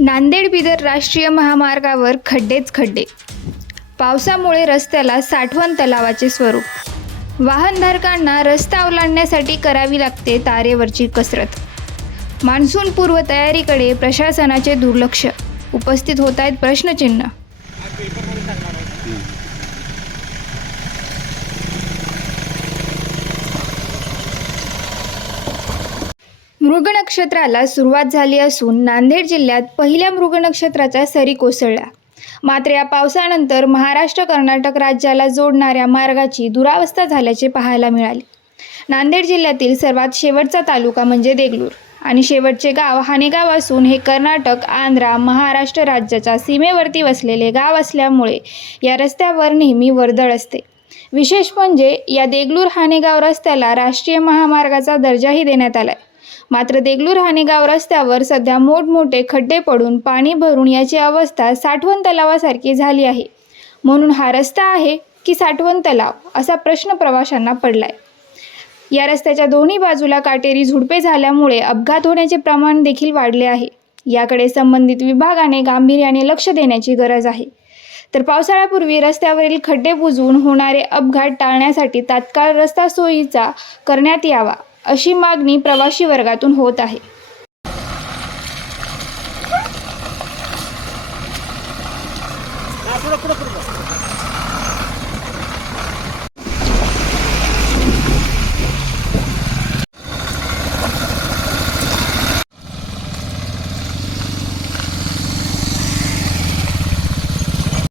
नांदेड बिदर राष्ट्रीय महामार्गावर खड्डेच खड्डे. पावसामुळे रस्त्याला साठवण तलावाचे स्वरूप. वाहनधारकांना रस्ता ओलांडण्यासाठी करावी लागते तारेवरची कसरत. मान्सून पूर्व तयारीकडे प्रशासनाचे दुर्लक्ष. उपस्थित होत आहेत प्रश्नचिन्ह. मृग नक्षत्राला सुरुवात झाली असून नांदेड जिल्ह्यात पहिल्या मृग नक्षत्राच्या सरी कोसळल्या मात्र या पावसानंतर महाराष्ट्र कर्नाटक राज्याला जोडणाऱ्या मार्गाची दुरावस्था झाल्याचे पाहायला मिळाले. नांदेड जिल्ह्यातील सर्वात शेवटचा तालुका म्हणजे देगलूर आणि शेवटचे गाव हानेगाव असून हे कर्नाटक आंध्रा महाराष्ट्र राज्याच्या सीमेवरती वसलेले गाव असल्यामुळे या रस्त्यावर नेहमी वर्दळ असते. विशेष म्हणजे या देगलूर हानेगाव रस्त्याला राष्ट्रीय महामार्गाचा दर्जाही देण्यात आला आहे मात्र देगलूर हानेगाव रस्त्यावर सध्या मोठमोठे खड्डे पडून पाणी भरून याची अवस्था साठवण तलावासारखी झाली आहे. म्हणून हा रस्ता आहे की साठवण तलाव असा प्रश्न प्रवाशांना पडलाय. या रस्त्याच्या दोन्ही बाजूला काटेरी झुडपे झाल्यामुळे अपघात होण्याचे प्रमाण देखील वाढले आहे. याकडे संबंधित विभागाने गांभीर्याने लक्ष देण्याची गरज आहे. तर पावसाळ्यापूर्वी रस्त्यावरील खड्डे बुजवून होणारे अपघात टाळण्यासाठी तात्काळ रस्ता सोयीचा करण्यात यावा अशी मागणी प्रवाशी वर्गातून होत आहे.